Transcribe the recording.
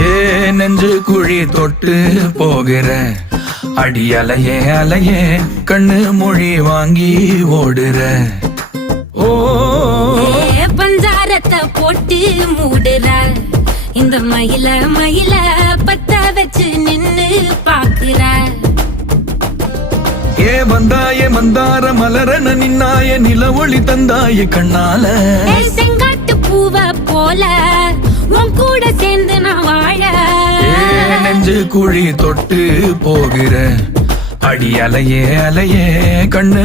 ஏ நெஞ்சு குழி தொட்டு போகிற அடி அலையே அலையே கண்ணு மொழி வாங்கி ஓடுற. ஓ பஞ்சாரத்தை போட்டு மூடுற இந்த மயில மயில பத்த வச்சு நின்னு பாக்குற. ஏ வந்தாய மந்தார மலரன நின்னாய நில ஒளி தந்தாய கண்ணால. செங்காட்டு பூவ போல உன் கூட சேர்ந்து நான் வாழ. நெஞ்சு குழி தொட்டு போகிற அடி அலையே அலையே கண்ணு